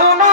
শোনা।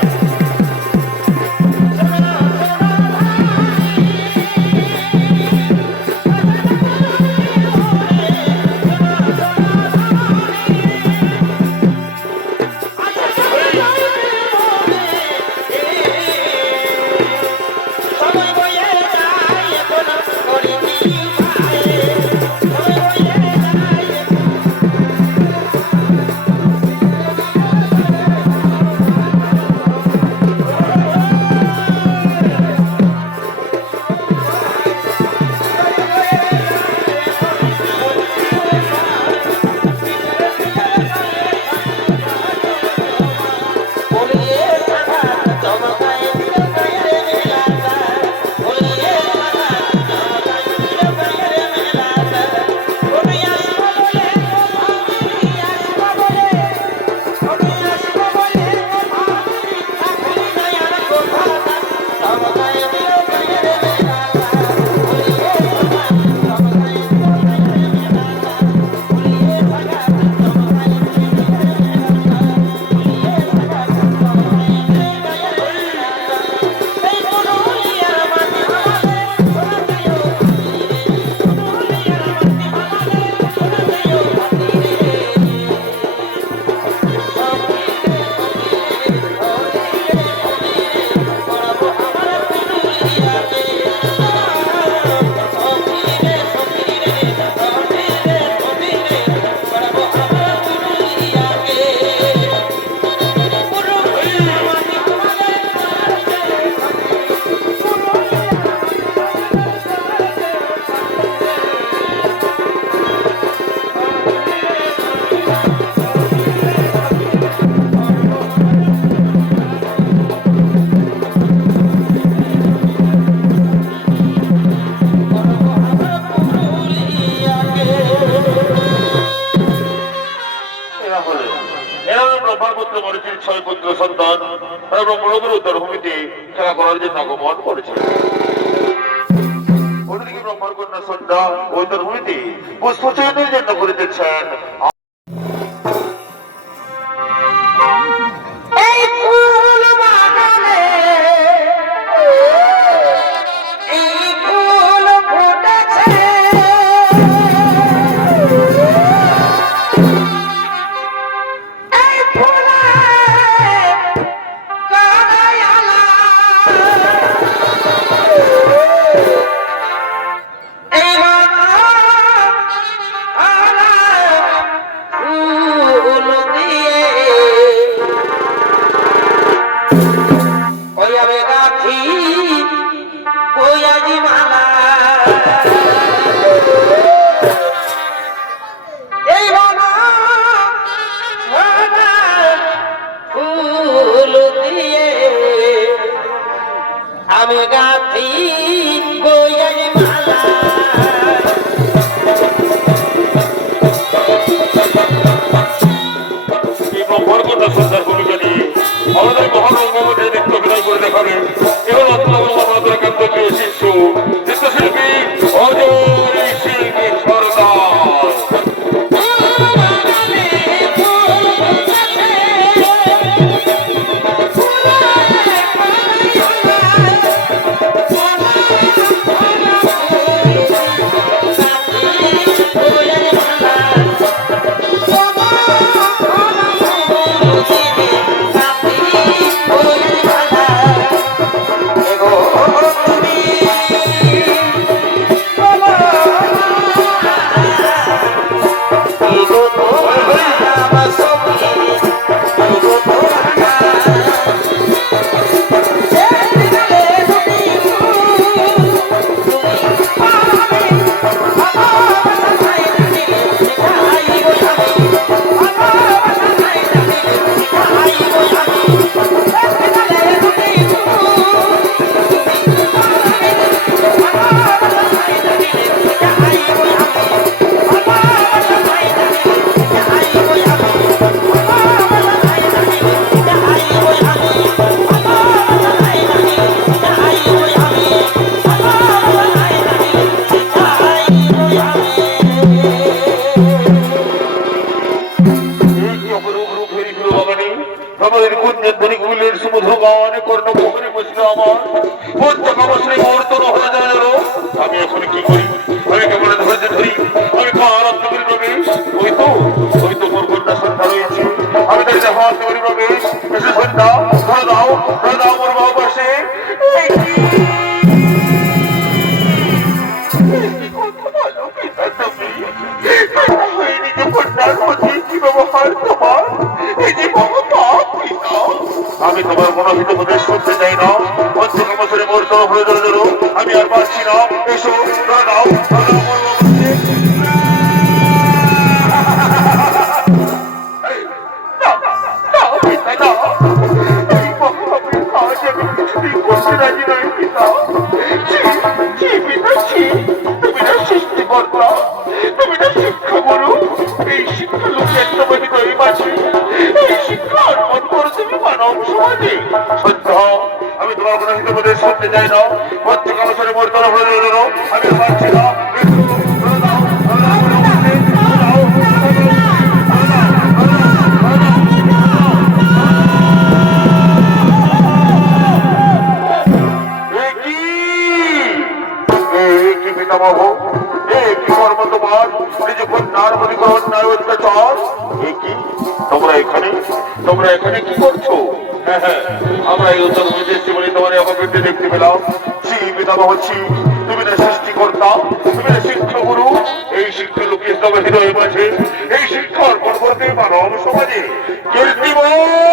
ব্রহ্মর কন্যা সন্ধ্যা ও তন্ময়ীতে পুষ্পচয়নের জন্য করে দিচ্ছেন আমি গাছি বইয়ের মালা। সুন্দর ভূমিকা নিয়ে আমাদের মহানন্দ নৃত্য বিদায় করে দেখাবে। ভবছি তুমি না সৃষ্টিকর্তা, তুমি না শিক্ষাগুরু, এই শিক্ষা লোকে তবে হৃদয়ে মাঝে, এই শিক্ষা অর্পণ করতে মানব সমাজে। কীর্তিময়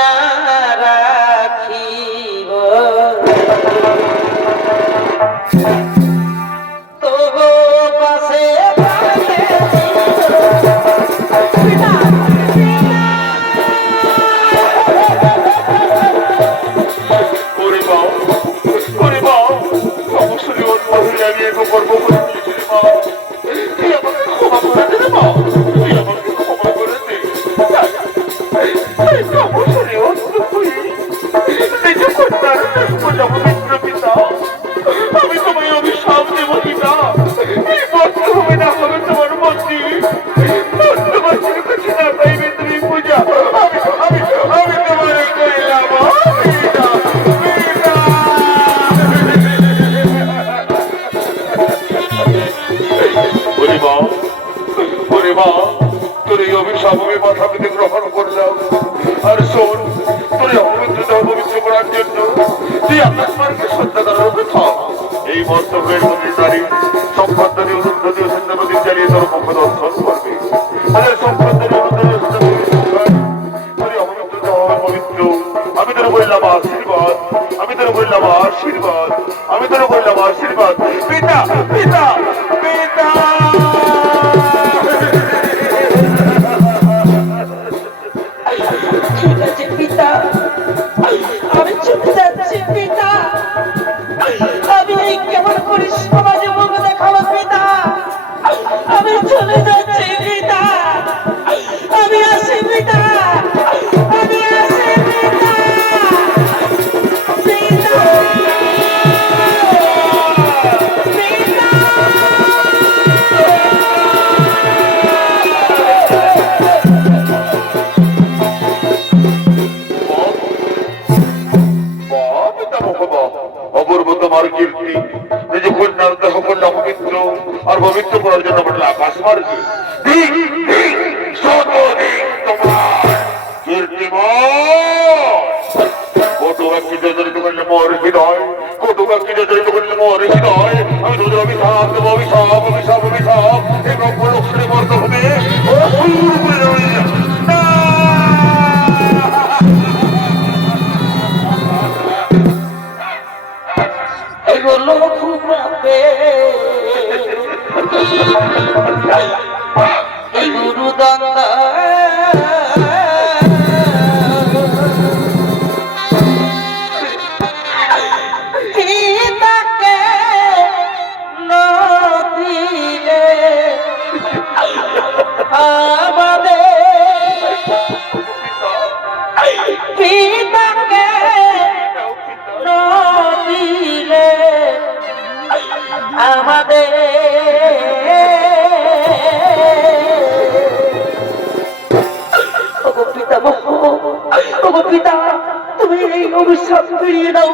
love.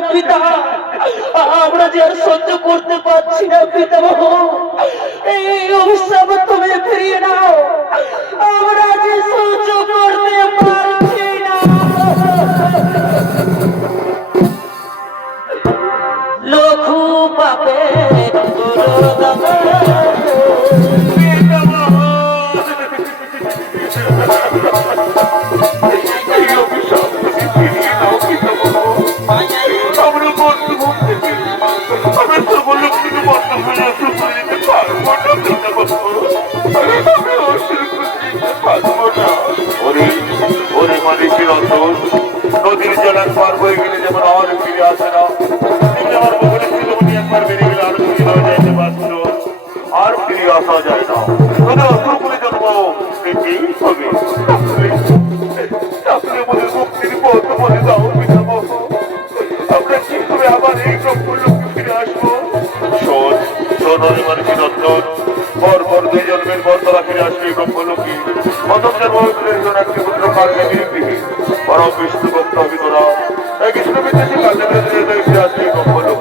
পিতা আমরা যে সহ্য করতে আমরা যে না। লঘু পাপে দুরদমে ফিরে আসা যায় না তাদের অসুরগুলি জন্ম পেতেই হবে ফিরে আসবে ব্রহ্মলোকে প্রথম জন্ম হয়েছিল একটি পুত্র কালকে নির্বিহীন বরং বিষ্ণু ভক্ত হবে তোরা একই শুনে বিদেশি কালকে ফিরে আসবে ব্রহ্মলোক